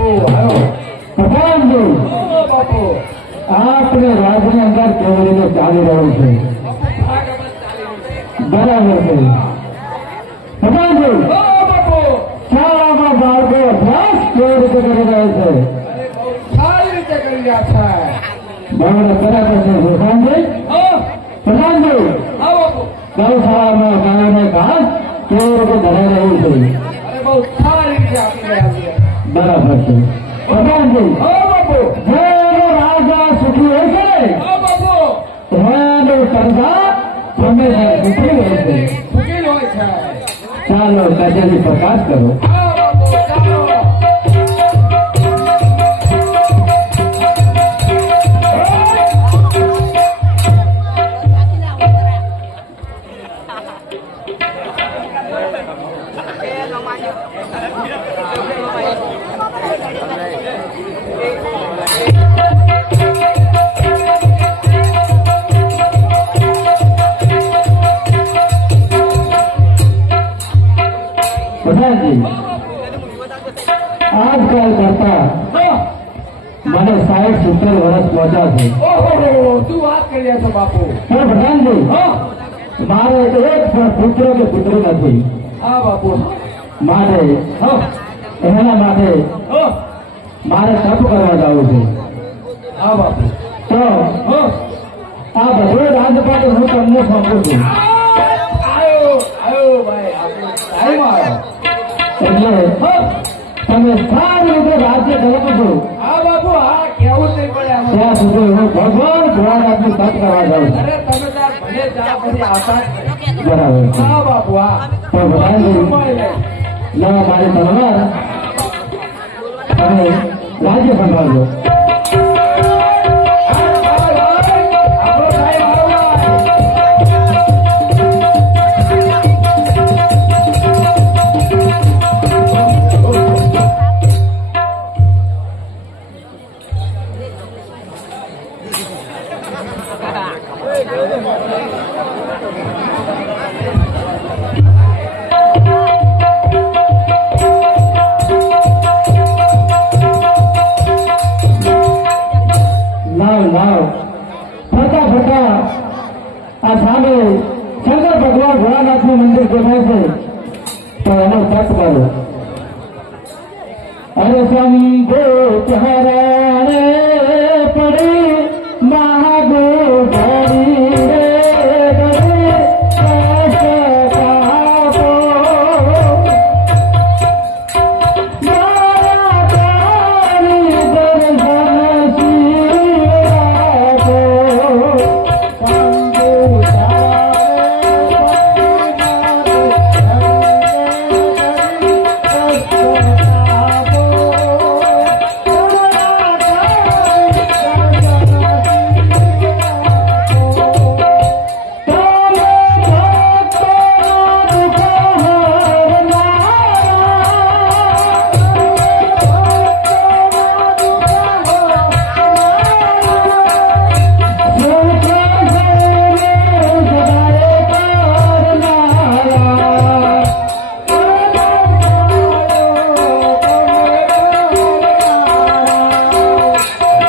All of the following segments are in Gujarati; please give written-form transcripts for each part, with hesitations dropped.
પ્રધાન જી આપણે રાજની અંદર કેવી રીતે ચાલી રહ્યું છે બરાબર છે પ્રધાનજી શાળામાં બાળકો અભ્યાસ કેવી રીતે કરી રહ્યા છે સારી રીતે કરી રહ્યા છે બરાબર છે પ્રધાનજી પ્રધાનજી ગૌશાળામાં ગાયોને ઘાસ કેવી રીતે ધરાઈ રહ્યું છે બહુ સારી રીતે આપી રહ્યા છે બરાબર છે પ્રધાનજી જે રાજા સુખી હોય છે એનો સરદાર હંમેશા સુખી હોય છે સુખી હોય છે ચાલો કચેરી પ્રકાશ કરો આજકાલ કરતા મને 60-70 વર્ષ પહોંચ્યા છે શું વાત કરી રહ્યા છો બાપુ પણ પ્રધાનજી મારે એક પણ પુત્ર કે પુત્રી નથી હા બાપુ માટે એના માટે મારે તપ કરવા જવું છે હા બાપુ તો આ બધો રાજપાટ હું તમને સોંપું છું આયો ભાઈ આપણે ટાઈમ આવ્યો એટલે તમે સારી રીતે રાજ્ય ધરાવો હા બાપુ હા કેવું નહીં પડે આમાં. ત્યાં સુધી હું ભગવાન ભોળાનાથનું તપ કરવા જાઉં છું અરે તમે તાર ભલે જા પછી આશા બરાબર છે હા બાપુ હા તો ભગવાનજી સંભાળી લે. લાવો મારી તલવાર અને રાજ્ય સંભાળજો આપણો ટાઈમ આવ્યો લાવ ફટા આ સામે શંકર ભગવાન ભોળાનાથનું મંદિર દેખાય છે તો એનો તપ કરો અરે શંભો ચહરાણે પડી માગો ધરી રે ધરી કાપો મારા કાળી દર્શન શિરાપો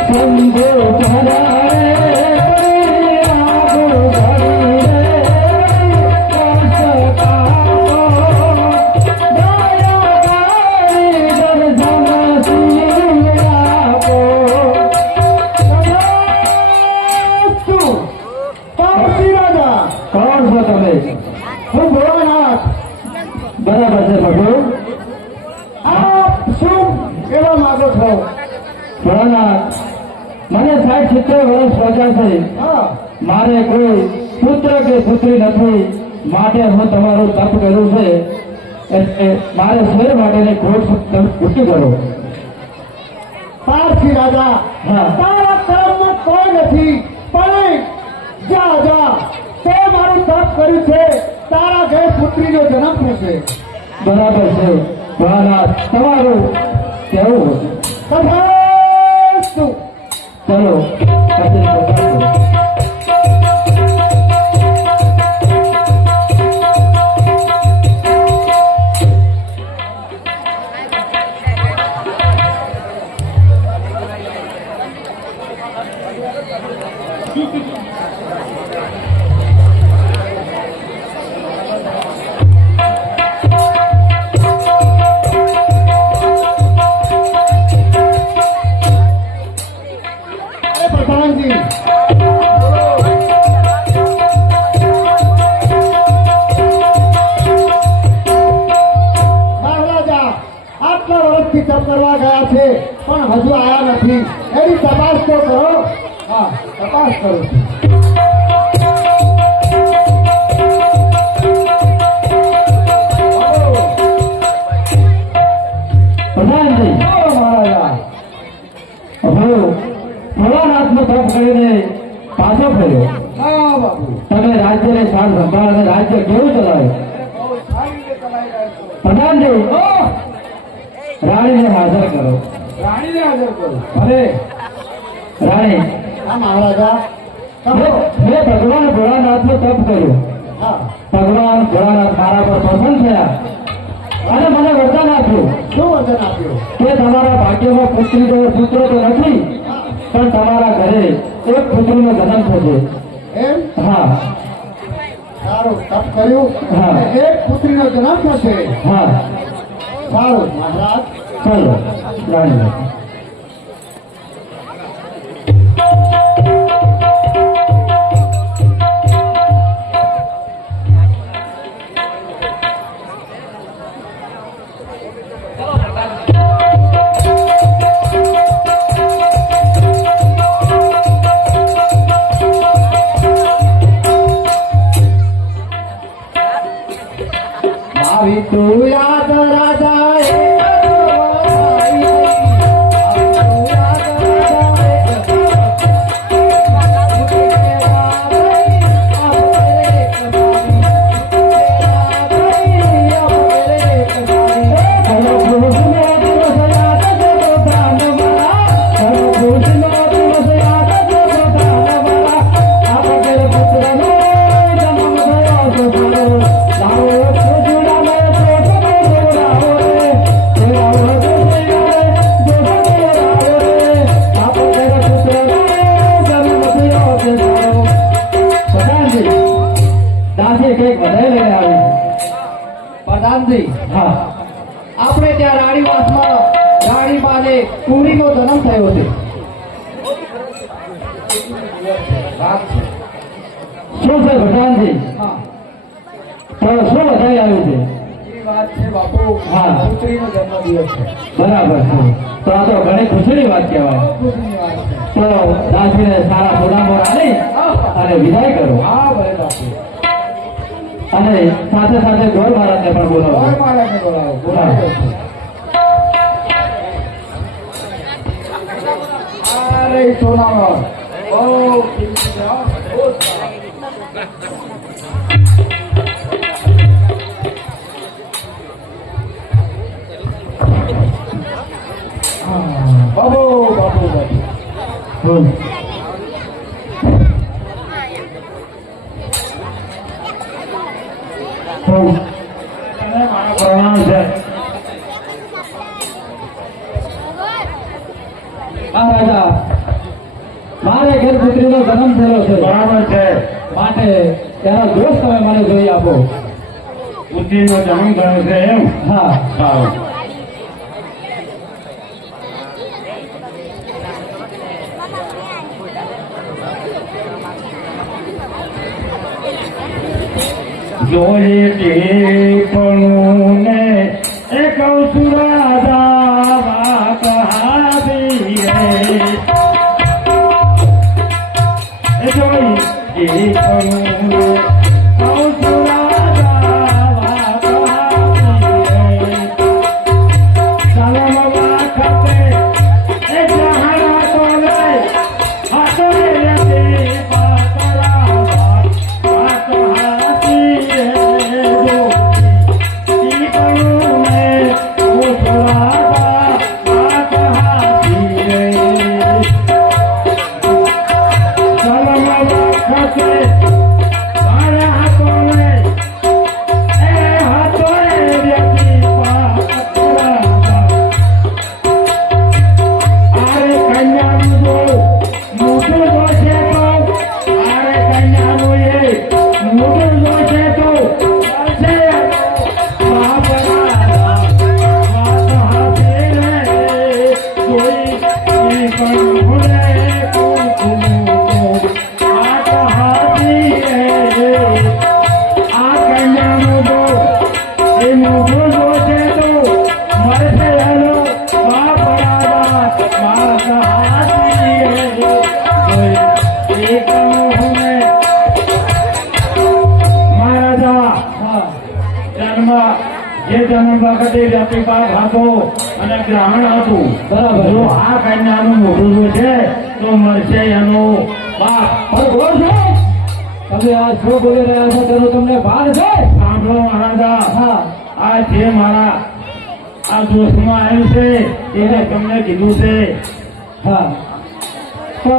શંભો બરાબર છે પ્રભુ આપ શું કહેવા માંગો છો ભોળાનાથ મને 60-70 વર્ષ પહોંચ્યા છે હા મારે કોઈ પુત્ર કે પુત્રી નથી માટે હું તમારું તપ કર્યું છે એટલે મારે શેર માટેની ખોટ તમે પૂછી કરો પારસી રાજા હા તારા કર્મમાં કોઈ નથી પણ જા જા તે મારું તપ કર્યું છે તારા ઘરે પુત્રીનો જન્મ થશે બરાબર છે ભોળાનાથ તમારું કેવું તથાસ્તુ. ચલો વર્ષથી તપ કરવા ગયા છે પણ હજુ આયા નથી. એની તપાસ તો કરો. હા તપાસ કરું છું. પ્રધાનજી મહારાજા હું ભોળાનાથનો તપ કરીને પાછો ફર્યો. હા બાપુ તમે રાજ્યને સાર સંભાળ અને રાજ્ય કેવું ચલાવે? બહુ સારી રીતે ચલાવી રહ્યા છો. પ્રધાનજી રાણીને હાજર કરો. રાણીને હાજર કરો. અરે રાણી, હા મહારાજા મેં ભગવાન ભોળાનાથનો તપ કર્યો. હા ભગવાન ભોળાનાથ મારા પર પ્રસન્ન થયા અને મને વરદાન આપ્યું શું વચન આપ્યું? કે તમારા ભાગ્યમાં પુત્રી તો પુત્ર તો નથી, પણ તમારા ઘરે એક પુત્રીનો જન્મ થશે. એમ હા સારું તપ કર્યું. હા. એક પુત્રીનો જન્મ થશે. હા સારું મહારાજ. ચાલો રાણી. આવી તું યાદ રાજા પ્રધાનજી હા આપણે ત્યાં રાણીવાસમાં રાણીમાને કુંવરીનો જન્મ થયો છે. શું છે પ્રધાનજી? હા તો શું વધારી આવ્યું છે? એ વાત છે બાપુ. હા. પુત્રીનો જન્મદિવસ છે. બરાબર છે. તો આ તો ઘણી ખુશીની વાત કહેવાય. ખુશીની વાત છે. તો દાસીને સારા ફૂલામો આલી અને વિદાય કરો. હા ભલે બાપુ. અને સાથે સાથે ગોળ મહારાજને પણ બોલાવો. કોઈ મહારાજને બોલાવો. બોલાવી દઉં છું. અરે સોનાવર બહુ કિંમતી છે, હો. બહુ સારા. બાબુ બાબુ બાબુ બોલ. બોલ. તને મારા પ્રણામ છે. મહારાજા, મારે ઘેર પુત્રીનો જન્મ થયો છે. બરાબર છે. માટે તેનો દોષ તમે મને જોઈ આપો. પુત્રીનો જન્મ થયો છે એમ? હા સારું. જોઈ ટીપણું ને એ કહું છું રાધા વાત હારી રે. એ જોઈ ટીપણું ને કહું છું રાધા વાત હારી રે. ચાલો બાબા ખાતે એ જહાના તો લે હાથો રે પાતળા વાત હાથી રે. જો ટીપણું ને કહું છું વખતે વ્યક્તિપાત હતો અને ગ્રહણ હતું. બરાબર. જો આ કન્યાનું મોઢું જોશે તો મળશે એનો બાપ. હવે બોલ સાહેબ, તમે આ શું બોલી રહ્યા છો તેનું તમને ભાન છે? સાંભળો મહારાજા, હા આ જે મારા આ દોસ્તમાં આવ્યું છે એને તમને કીધું છે. હા, તો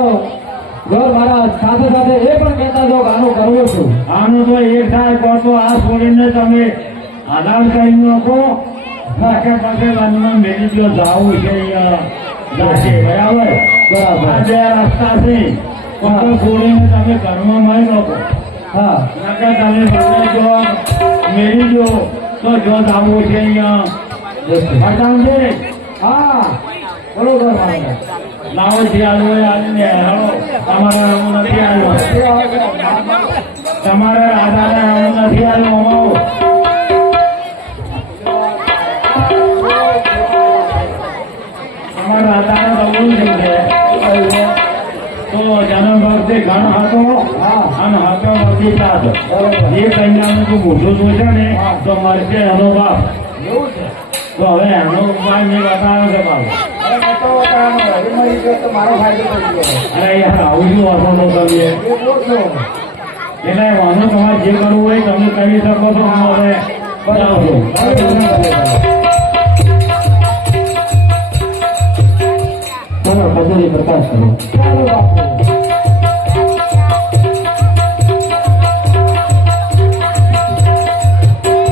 ઘર મારા સાથે સાથે એ પણ કહેતા જો કે આનું કરવું છું. આનું તો એક થાય કહો તો આ છોડીને તમે આધાર કરી નાખો. નાકે પાસે વનમાં મેલી ગયો જાવું છે અહીંયા જાશે. બરાબર. બરાબર. આ બે રસ્તા છે. પકડ છોડીને તમે ઘરમાં મારી નાખો. હા નાકે તમે વનને જો મેલી ગયો તો જો જાવું છે અહીંયા બતાવજે. હા બરોબર મહારાજ. લાવો છે આવીને હાલો. તમારે હું નથી આવ્યો. તમારે આધારે હું નથી આવ્યો. અમારો અમારા આધારે તો બોલ છે તો જન્મ વખતે ઘણ હતો અને હતો વખતે સાત. જે કન્યાનું તું મોઢું જોશે ને તો મળશે એનો બાપ. એવું છે? તો હવે એનો ઉપાય મેં બતાવ્યો છે બાપ. અરે મેં તો હરી મરી ગયો તો મારો ફાયદો થઈ ગયો. અરે યાર આવું શું વાપરનો તમે? એ બોલ છો. એટલે વાંધો તમારે જે કરવું હોય તમે કરી શકો છો. હું હવે બતાવું છું. ચાલો કચેરી પ્રકાશ કરો. ચાલો બાપુ.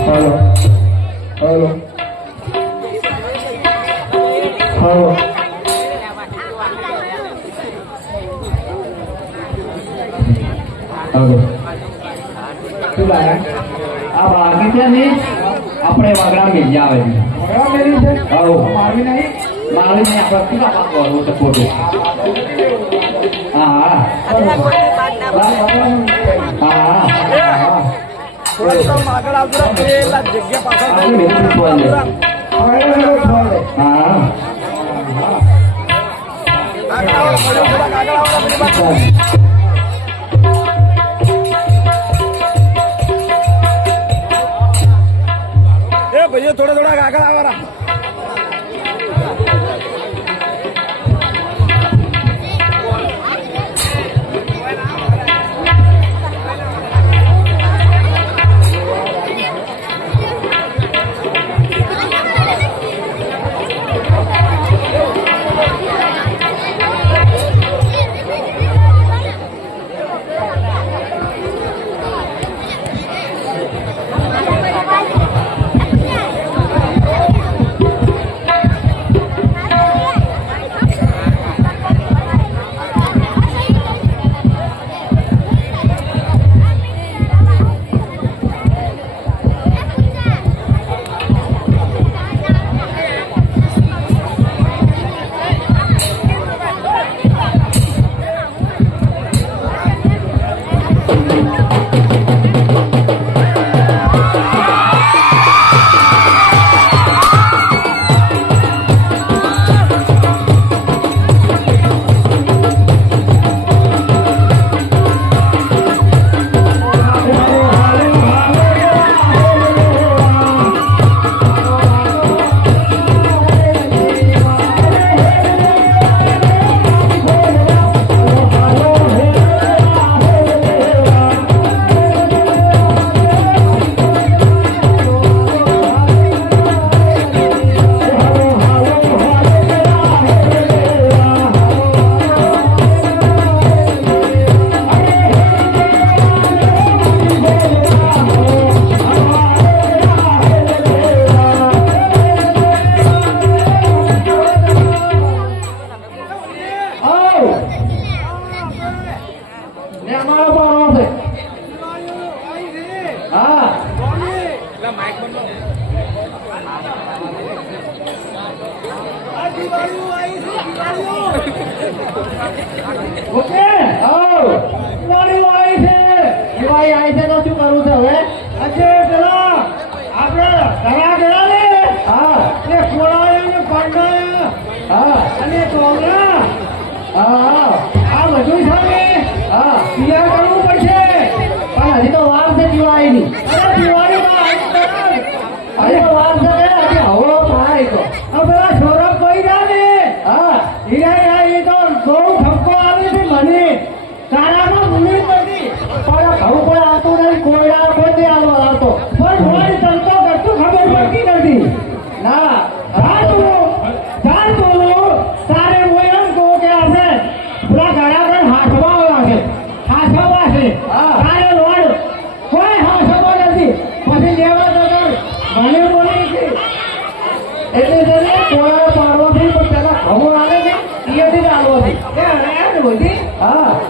હાલો હાલો હાલો. હાલો. શું લાગે? આ બાકી છે ને આપણે વાગડા મિલ આવે છે. વાગડા મેલી છે? આવો. મારવી નહીં? મારી નહીં આપણે પીલા પાક કરવું છે ખોટું. હા હા भैया थोड़ा थोड़ा आगे आवारा ઓકે દિવાળી આવી છે. દિવાળી આવી છે તો શું કરવું છે હવે? આજે પેલા આપણે ઘણા ગયા ને હા એ ખોળાય ને પાંડા હા અને કોંગરા હા આ બધું છે ને હા તૈયાર કરવું પડશે. પણ હજી તો વાર છે દિવાળીની. અરે દિવાળીમાં હજી તો વાર છે ને. એટલે છે ને કોઈ પાડવાથી પણ પેલા ઘઉં આવે ને એથી જ આવવાથી હા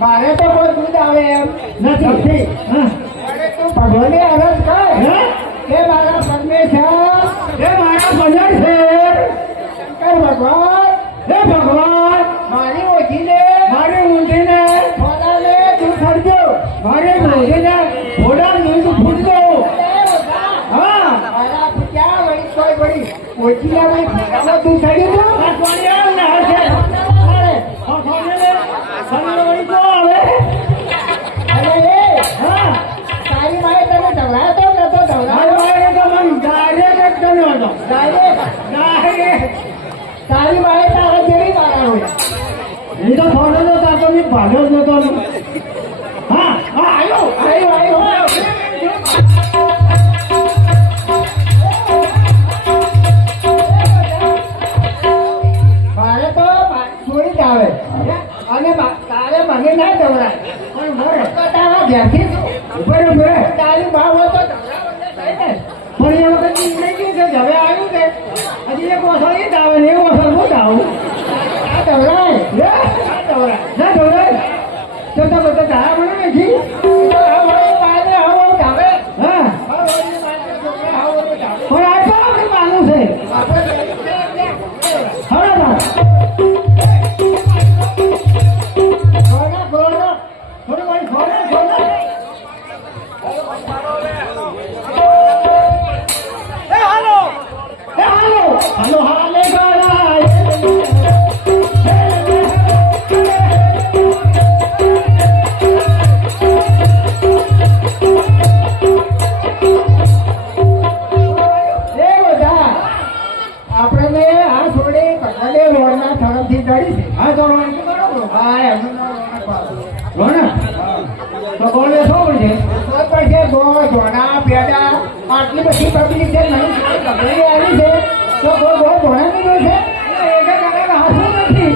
મારે તો કોઈ દૂધ આવે એમ નથી ભગવાને અરજ કર હે મારા પરમેશ્વર હે મારા ભજન છે શંકર ભગવાન હે ભગવાન મારી ઓછીને મારી ઊંધીને ફોડાને દૂધ ખરજો મારી ઊંધીને ફોડા દૂધ ફૂટજો હા મારા પૂછ્યા વળી કોઈ વળી ઓછી આવે ફોડામાં દૂધ ખરી દો પાછવાડિયા ને હશે તારી મારે તારા જેવી મારા હોય એ તો થોડો તો તાતો ની ભાગ્યો જ નતો હા હા આવ્યો મારે તો ચોરી જ આવે અને તારે મને ના દવડાય પણ મારે તારા ઘેરથી બરોબર તારી ભાવ હતો પણ એ વખત નહીં ગયું કે હવે આવ્યું કે હજી એક ઓછો એ જ આવે ને એ ઓછો હું જ આવું આ દવડાય ના દવડાય તો બધા તારા મને નથી પણ આ તો આપણે માનું છે આટલી બધી પબ્લિક છે નહીં આવી છે તો કોઈ ધોણા નહીં છે એક હાથું નથી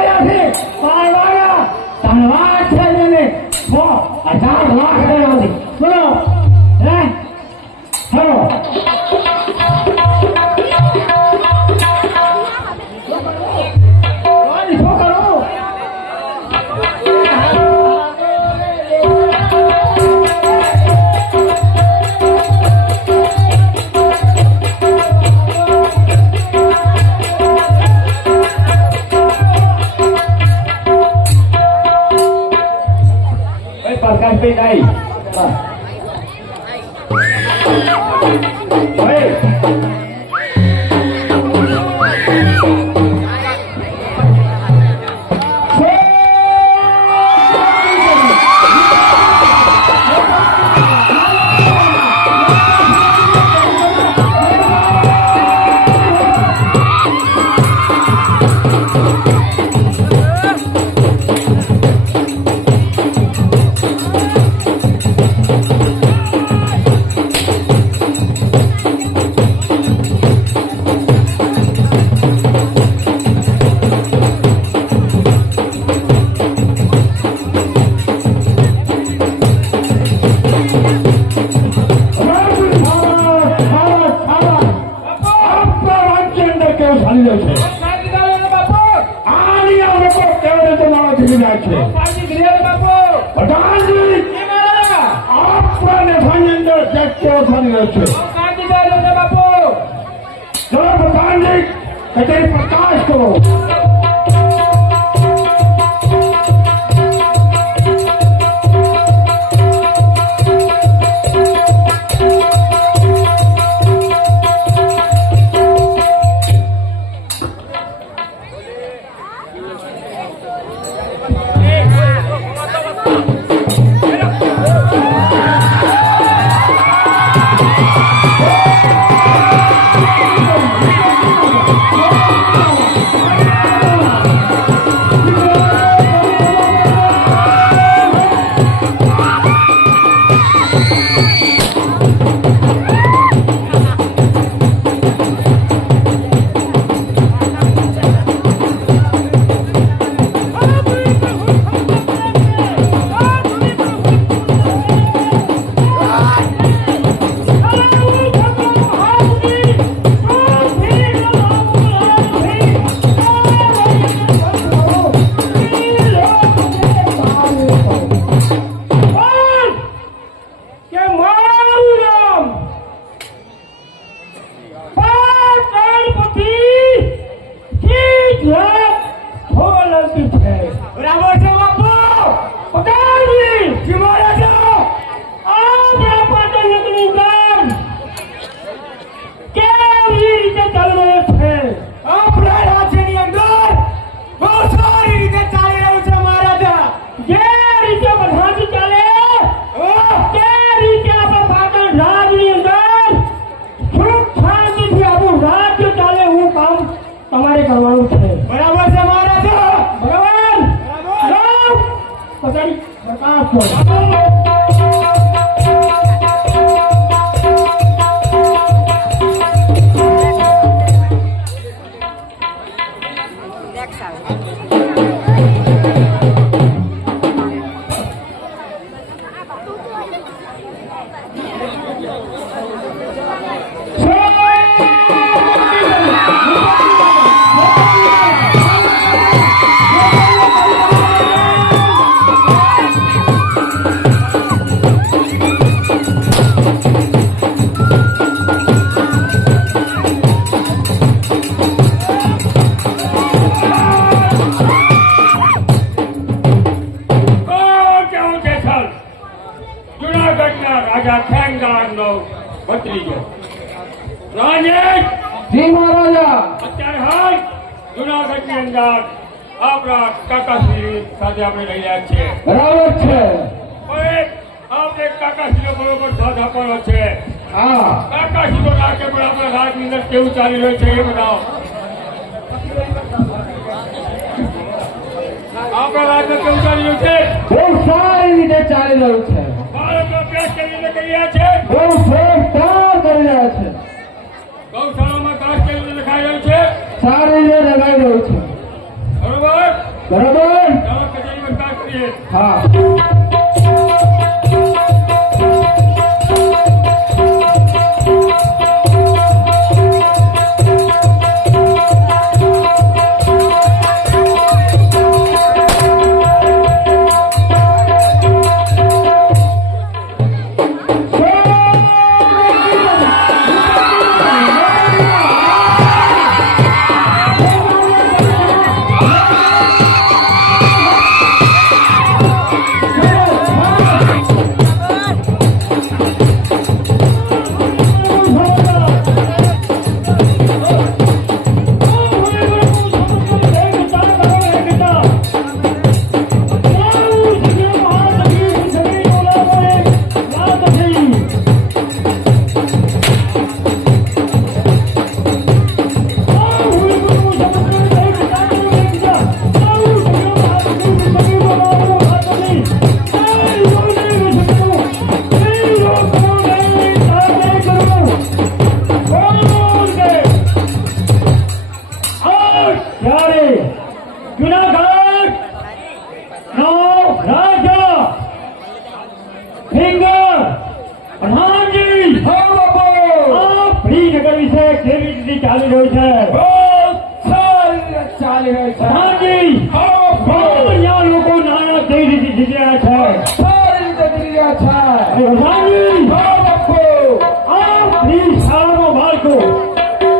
આવ્યા છે મારવાના ધનવાદ છે એને 1000 લાખ દેવાની બોલો હે હેલો શું કરો પ્રકાશભાઈ પ્રકાશ કરો તમારે કરવાનું છે બરાબર છે મહારાજા બરાબર પછાડી પ્રકાશ જી મહારાજા અત્યારે હાલ જુનાગઢની અંદર આપણા કાકાશ્રી સાથે આપણે રહ્યા છીએ બરાબર છે આપણે કાકાશ્રીનો બરોબર સાથ આપવાનો છે હા કાકાશ્રીનો લાગે પણ આપણા રાજની અંદર કેવું ચાલી રહ્યું છે એ બતાવો આપણા રાજમાં કેવું ચાલી રહ્યું છે બહુ સારી રીતે ચાલી રહ્યું છે બાળકો અભ્યાસ કેવી રીતે કરી રહ્યા છે બહુ શ્રેષ્ઠ કરી રહ્યા છે ગૌશાળામાં ઘાસ કેવી રીતે લખાઈ રહ્યું છે સારી રીતે લગાઈ રહ્યું છે બરોબર બરાબર ચાલો કચેરીમાં સ્ટાર્ટ કરીએ. હા ચાલી રહ્યું છે. ચાલી રહ્યું છે. હાજી અહીંયા લોકો નાના કઈ રીતે જીતી રહ્યા છે. સારી રીતે જીતી રહ્યા છે. હાજી બાપુ આ ફ્રી શાળામાં બાળકો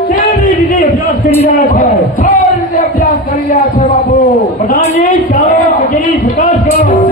કેવી રીતે અભ્યાસ કરી રહ્યા છે. સારી રીતે અભ્યાસ કરી રહ્યા છે બાપુ. પ્રધાનજી ચાલો કચેરી પ્રકાશ કરો.